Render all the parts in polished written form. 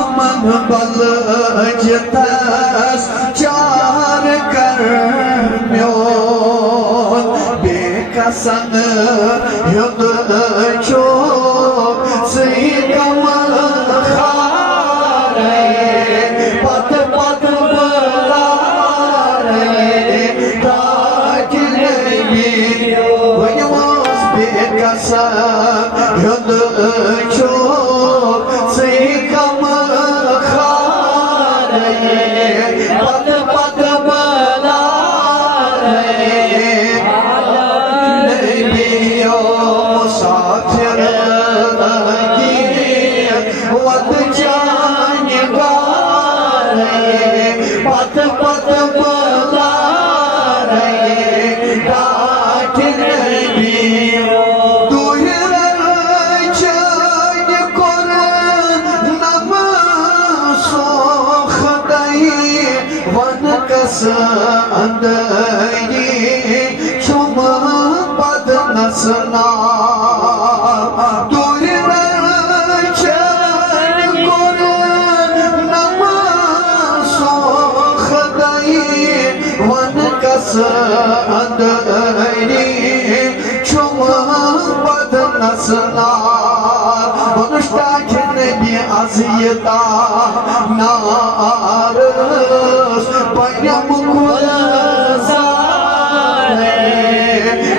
दामन बलजतस चार कर म्योन बेकसन युद चो सही कम खारे पत पत बलारे ताकिल बियो वयमोस बेकसन युद चो सही कम खारे पत पत बलारे बियो मुसाफिर की वत जान गारे पत पत बलारे डाठिन बियो दुहिर चन कोर नम सोखदई वन कस अंदई चुम पद नसना दुहिर चन कोर नम सोखदई वन कस अंदई चुम पद नसना Konuştakin bir aziyeta narız Bayramı kulazare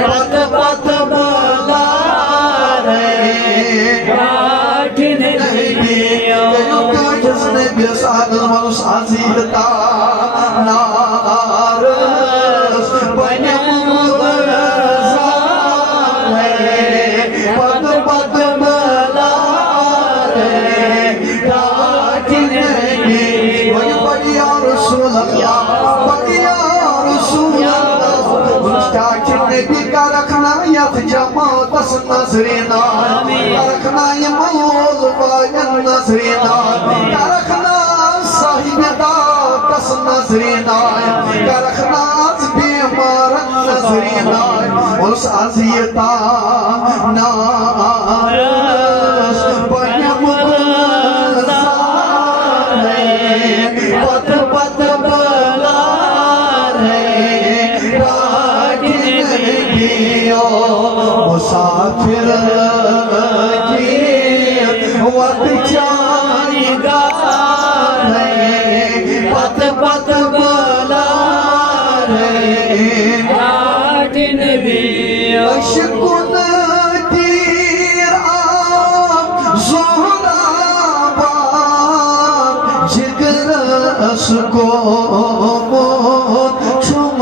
Pat pat balare Ratin nebiyo Kayıkacız nebiyo Sağdır manus aziyeta narız Bayramı kulazare Pat pat Nebi karakna yat cemaatas nazrina Karakna yamul bayan nazrina Karakna sahibi dağıtas nazrina Karakna az bimaran nazrina Ulus aziyeta narız Bayamul zare Pat pat balare मुसाफिर की वत जान गारे पत पत बलारे राठिन बियो अशकुन तीर आम जोराबा जिगर असको चुम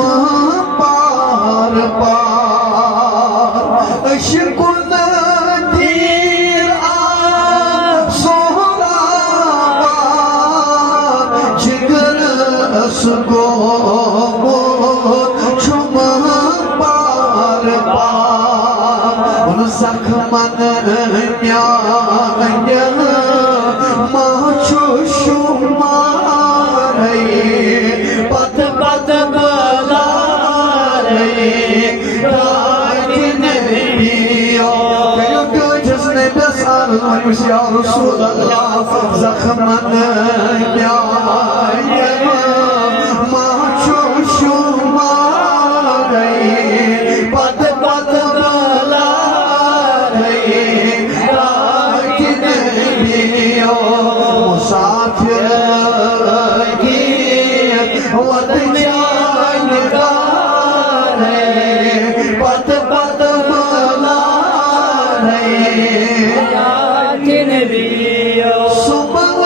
पार पार अशकुन तीर आम सोहराबा जिगर असको चुम पार पार उन जख्मन म्यान माचो शुमारे पत पत बलारे राठिन बियो कयोकजस ने बसार वनुस या रसूल अल्लाह जख्मन म्यान माचो शुमारे पत पत बलारे राठिन बियो मुसाफिर की वत जान गारे पत पत बलारे राठिन बियो सुबह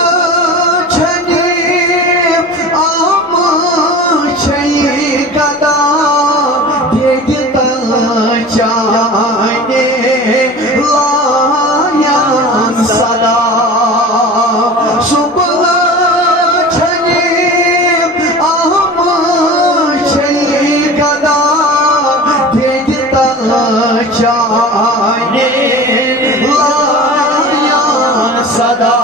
छनी आम छई गदा भेजता चाहे लायान सदा सुबह छनी आम छई गदा भेजता चाहे लायान सदा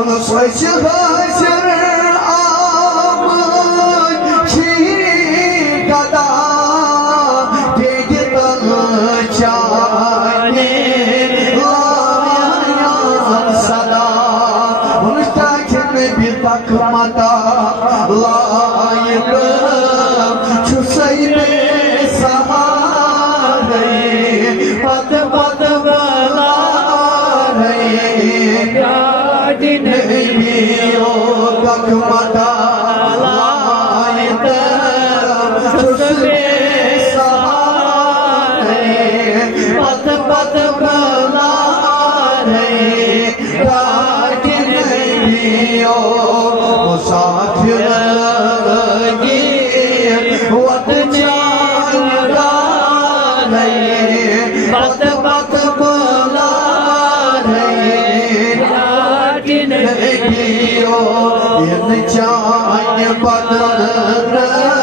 उन स्वच्छ हाजिर आम छी गदा भेजता चाहे लायान सदा तक मता लायक छुसई में सहारे पद पद बला रहे नबियों तक मता लायक छुसई में सहारे पद पद बला रहे मुसाफिर लगी वत चांदा रहे बत बत बोला रहे इन चाय बदन